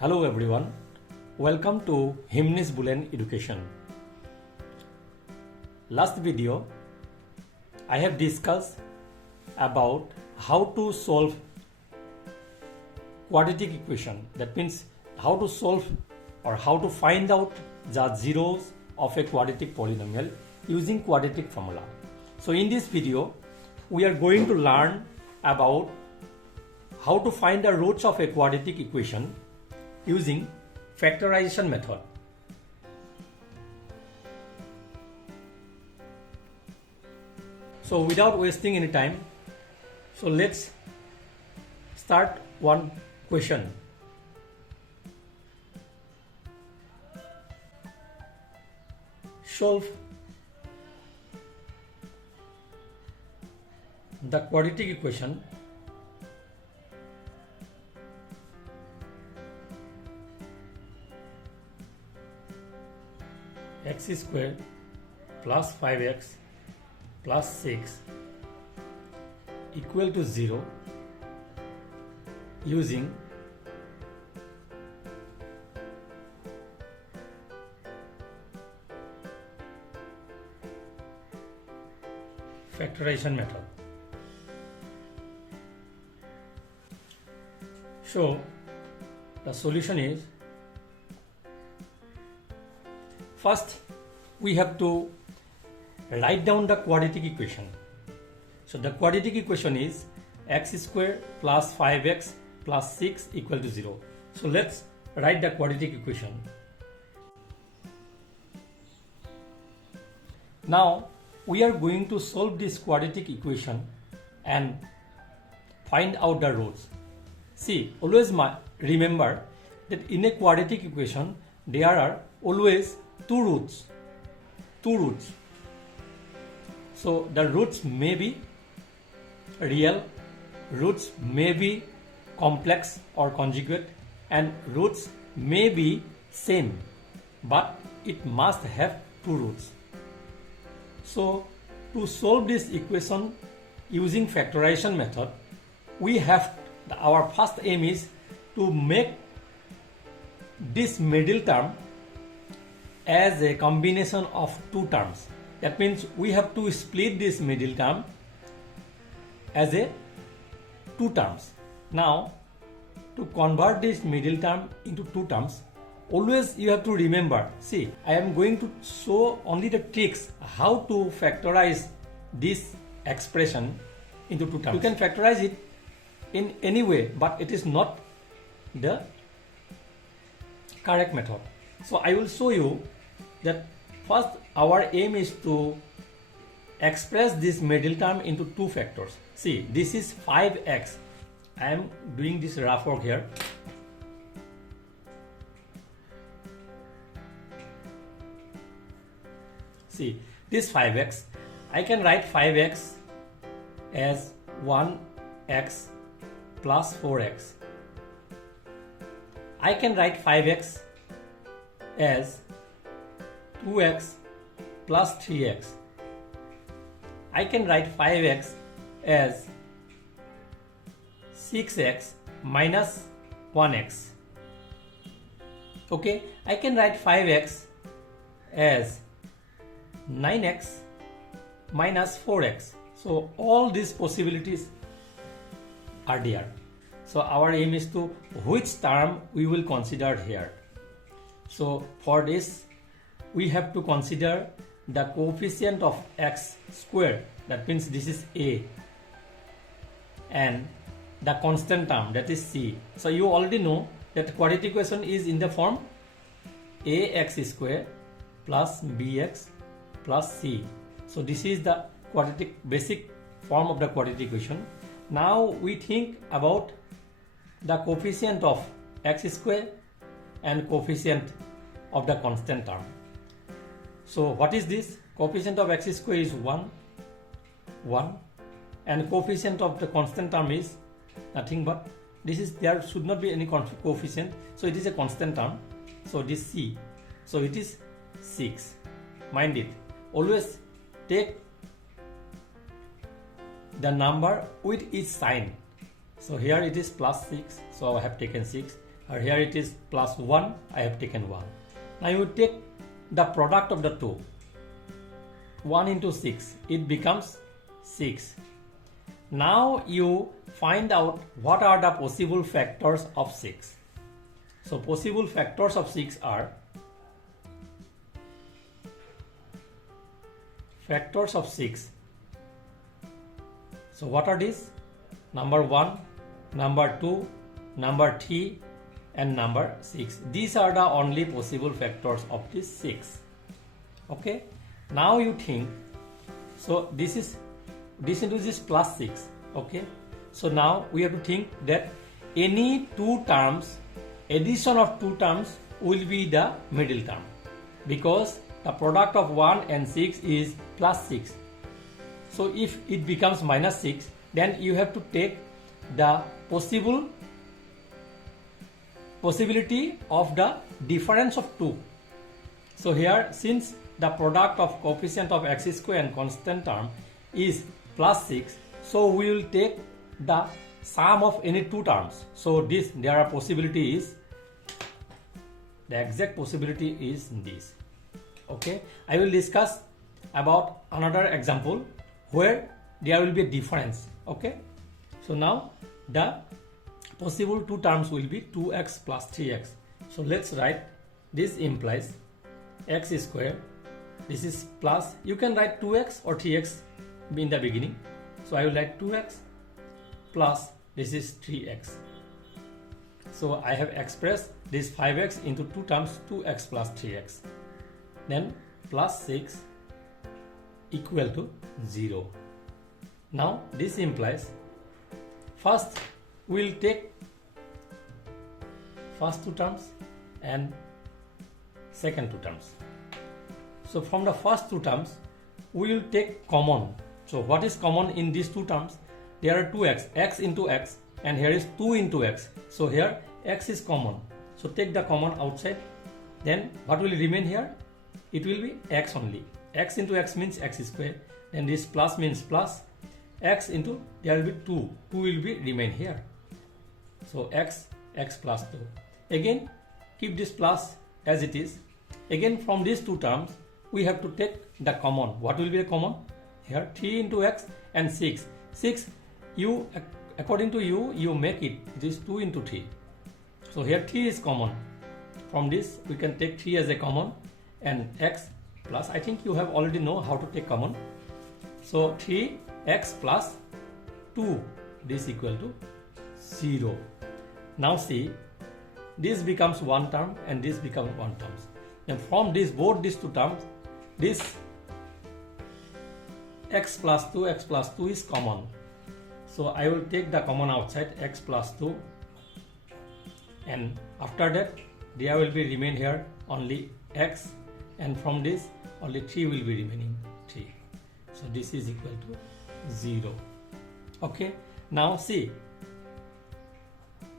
Hello everyone, welcome to Himnis Boolean Education. Last video I have discussed about how to solve quadratic equation. That means how to solve or how to find out the zeros of a quadratic polynomial using quadratic formula. So in this video we are going to learn about how to find the roots of a quadratic equation using factorization method. So without wasting any time, so let's start one question. Solve the quadratic equation x square plus 5x plus 6 equal to 0 using factorization method. So the solution is, first we have to write down the quadratic equation. So the quadratic equation is x square plus 5x plus 6 equal to 0. So let's write the quadratic equation. Now we are going to solve this quadratic equation and find out the roots. See, always remember that in a quadratic equation there are always two roots. So the roots may be real, roots may be complex or conjugate, and roots may be same, but it must have two roots. So to solve this equation using factorization method, we have our first aim is to make this middle term as a combination of two terms. That means we have to split this middle term as a two terms. Now to convert this middle term into two terms, always you have to remember, see, I am going to show only the tricks how to factorize this expression into two terms. You can factorize it in any way, but it is not the correct method. So I will show you that first our aim is to express this middle term into two factors. See, this is 5x. I am doing this rough work here. See, this 5x, I can write 5x as 1x plus 4x. I can write 5x as 2x plus 3x. I can write 5x as 6x minus 1x. Okay, I can write 5x as 9x minus 4x. So all these possibilities are there. So our aim is to which term we will consider here. So for this we have to consider the coefficient of x squared, that means this is a, and the constant term, that is c. So you already know that quadratic equation is in the form ax square plus bx plus c. So this is the quadratic basic form of the quadratic equation. Now we think about the coefficient of x square and coefficient of the constant term. So what is this? Coefficient of x square is 1, and coefficient of the constant term is nothing but this is, there should not be any coefficient, so it is a constant term. So this c, so it is 6. Mind it, always take the number with its sign. So here it is plus 6, so I have taken 6. or here it is plus 1, I have taken 1. Now you take the product of the two. 1 into 6, it becomes 6. Now you find out what are the possible factors of 6. So possible factors of 6 are factors of 6. So what are these? Number 1, number 2, number 3 and number 6. These are the only possible factors of this 6. Okay. Now you think, so this into this plus 6. Okay. So now we have to think that any two terms, addition of two terms will be the middle term, because the product of 1 and 6 is plus 6. So if it becomes minus 6, then you have to take the possibility of the difference of 2. So here, since the product of coefficient of x square and constant term is plus 6, so we will take the sum of any two terms. So there are possibilities, the exact possibility is this. Okay, I will discuss about another example where there will be a difference. Okay, so now the possible two terms will be 2x plus 3x. So let's write, this implies x square, this is plus, you can write 2x or 3x in the beginning. So I will write 2x plus this is 3x. So I have expressed this 5x into two terms, 2x plus 3x. Then plus 6 equal to 0. Now this implies, first we will take first two terms and second two terms. So from the first two terms we will take common. So what is common in these two terms? There are 2x, x into x, and here is 2 into x. So here x is common. So take the common outside. Then what will remain here? It will be x only. X into x means x square. Then this plus means plus. X into, there will be 2. 2 will be remain here. So x plus 2. Again keep this plus as it is. Again from these two terms we have to take the common. What will be the common? Here 3 into x and 6. 6, you according to you make it. It is 2 into 3. So here 3 is common. From this we can take 3 as a common, and x plus, I think you have already know how to take common. So 3x plus 2, this equal to 0. Now see, this becomes one term and this becomes one term. And from this, both these two terms, this x plus 2 is common. So I will take the common outside, x plus 2, and after that there will be remain here only x, and from this only 3 will be remaining, 3. So this is equal to 0. Okay, now see,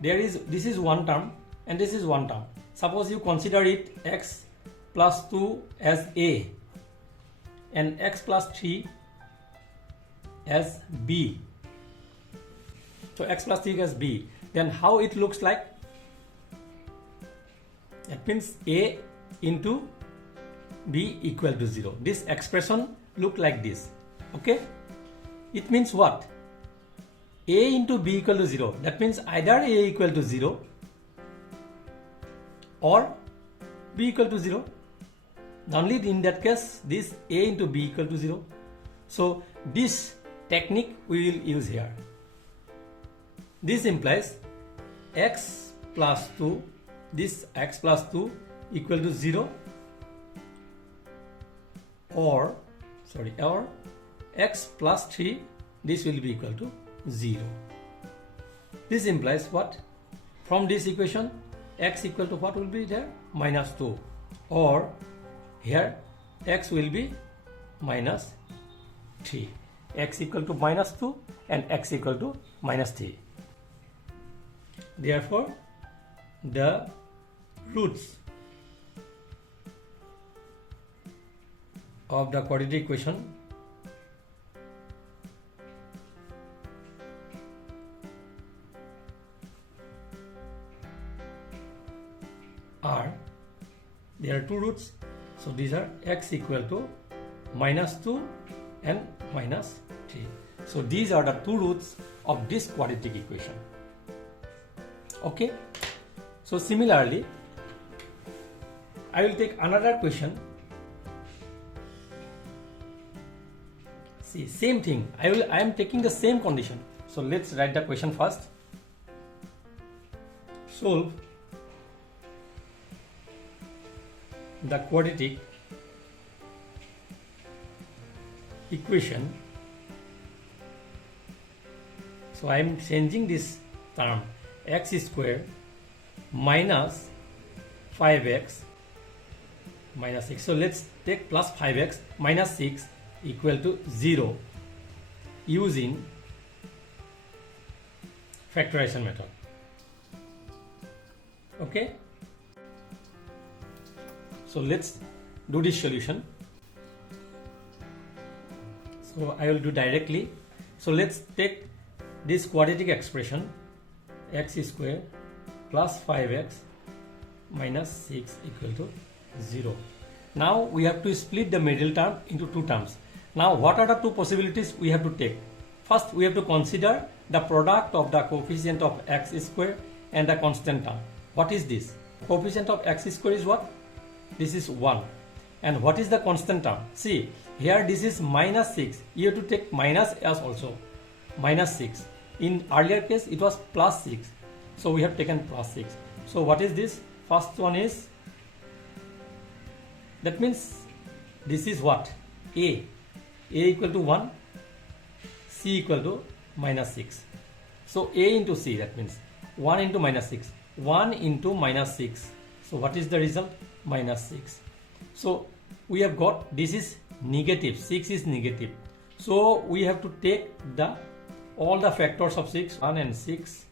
this is one term and this is one term. Suppose you consider it x plus 2 as a and x plus 3 as b. So x plus 3 as b. Then how it looks like? That means a into b equal to 0. This expression look like this. Okay, it means what? A into b equal to 0. That means either a equal to 0 or b equal to 0. Only in that case this a into b equal to 0. So this technique we will use here. This implies x plus 2, this x plus 2 equal to 0, or x plus 3, this will be equal to 0. This implies what? From this equation, x equal to what will be there? Minus 2, or here x will be minus 3. X equal to minus 2 and x equal to minus 3. Therefore, the roots of the quadratic equation are, there are two roots, so these are x equal to -2 and -3. So these are the two roots of this quadratic equation. Okay, so similarly I will take another question. See, same thing, I am taking the same condition. So let's write the question first. Solve the quadratic equation. So I am changing this term, x square minus 5x minus 6. So let's take plus 5x minus 6 equal to 0 using factorization method. Okay, so let's do this solution. So I will do directly. So let's take this quadratic expression, x square plus 5x minus 6 equal to 0. Now we have to split the middle term into two terms. Now what are the two possibilities we have to take? First, we have to consider the product of the coefficient of x square and the constant term. What is this? Coefficient of x square is what? This is 1. And what is the constant term? See, here this is minus 6. You have to take minus s also. Minus 6. In earlier case, it was plus 6. So we have taken plus 6. So what is this? First one is, that means this is what? A. A equal to 1. C equal to minus 6. So A into C, that means 1 into minus 6. 1 into minus 6. So what is the result? Minus 6. So we have got, this is negative, 6 is negative. So we have to take all the factors of 6, 1 and 6,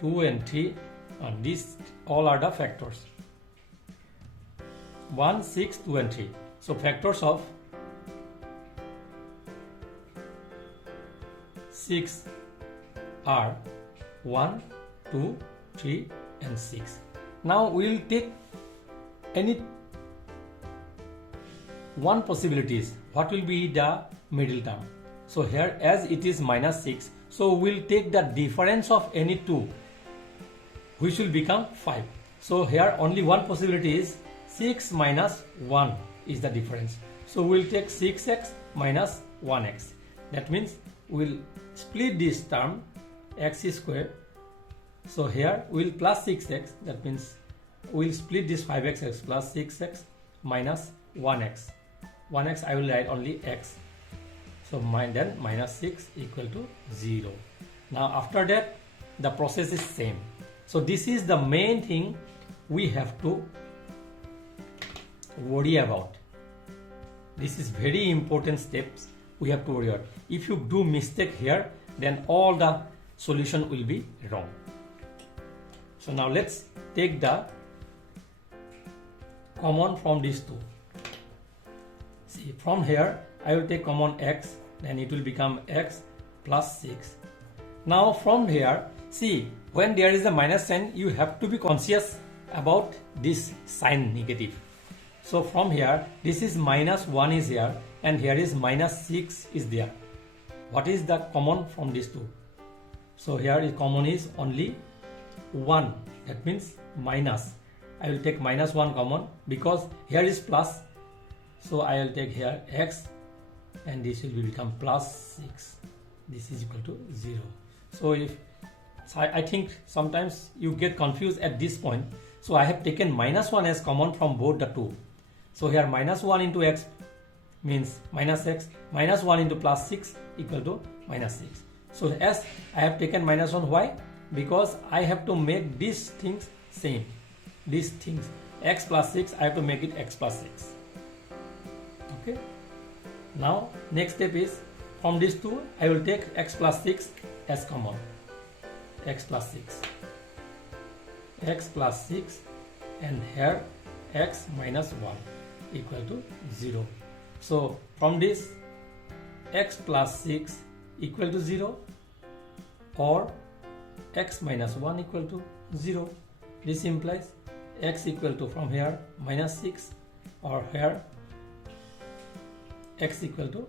2 and 3, and these all are the factors. 1, 6, 2 and 3. So factors of 6 are 1, 2, 3 and 6. Now we will take any one possibilities. What will be the middle term? So here, as it is minus 6, so we will take the difference of any two, which will become 5. So here only one possibility is 6 minus 1 is the difference. So we will take 6x minus 1x. That means we will split this term x square. So here we will plus 6x. That means we will split this 5x plus 6x minus 1x. 1x I will write only x. So then minus 6 equal to 0. Now after that the process is same. So this is the main thing we have to worry about. This is very important steps we have to worry about. If you do mistake here, then all the solution will be wrong. So now let's take the common from these two. See, from here I will take common x, then it will become x plus 6. Now from here, see, when there is a minus sign, you have to be conscious about this sign negative. So from here, this is minus 1 is here and here is minus 6 is there. What is the common from these two? So here is common is only 1. That means minus. I will take minus 1 common because here is plus. So I will take here x and this will become plus 6. This is equal to 0. So I think sometimes you get confused at this point. So I have taken minus 1 as common from both the two. So here minus 1 into x means minus x, minus 1 into plus 6 equal to minus 6. So as I have taken minus 1, why? Because I have to make these things same. These things, x plus 6, I have to make it x plus 6. Okay. Now next step is, from these two I will take x plus 6 as common. X plus 6. X plus 6 and here x minus 1 equal to 0. So from this, x plus 6 equal to 0 or x minus 1 equal to 0. This implies x equal to from here minus 6 or here x equal to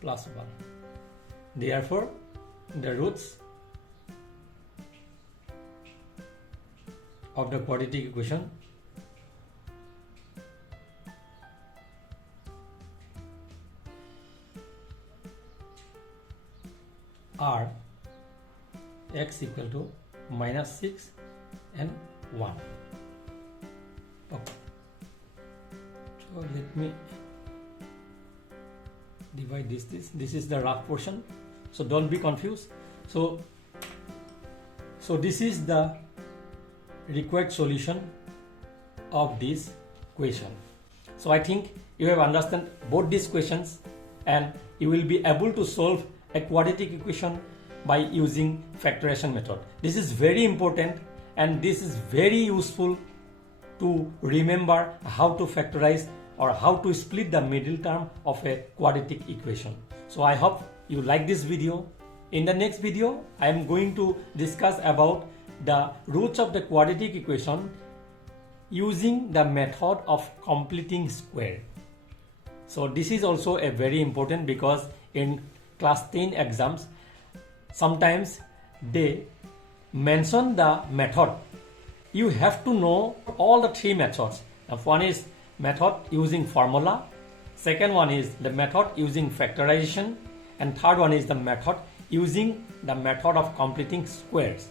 plus 1. Therefore, the roots of the quadratic equation are x equal to minus 6 and 1. Okay. So let me divide this. This is the rough portion. So don't be confused. So this is the required solution of this question. So I think you have understood both these questions and you will be able to solve a quadratic equation by using factorization method. This is very important and this is very useful to remember how to factorize or how to split the middle term of a quadratic equation. So I hope you like this video. In the next video, I am going to discuss about the roots of the quadratic equation using the method of completing square. So this is also a very important because in class 10 exams, sometimes they mention the method. You have to know all the three methods. Now, one is method using formula, second one is the method using factorization, and third one is the method using the method of completing squares.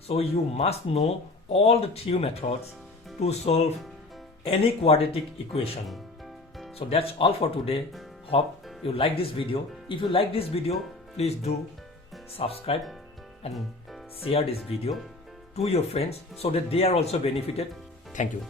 So you must know all the three methods to solve any quadratic equation. So that's all for today. Hope you like this video. If you like this video, please do subscribe and share this video to your friends so that they are also benefited. Thank you.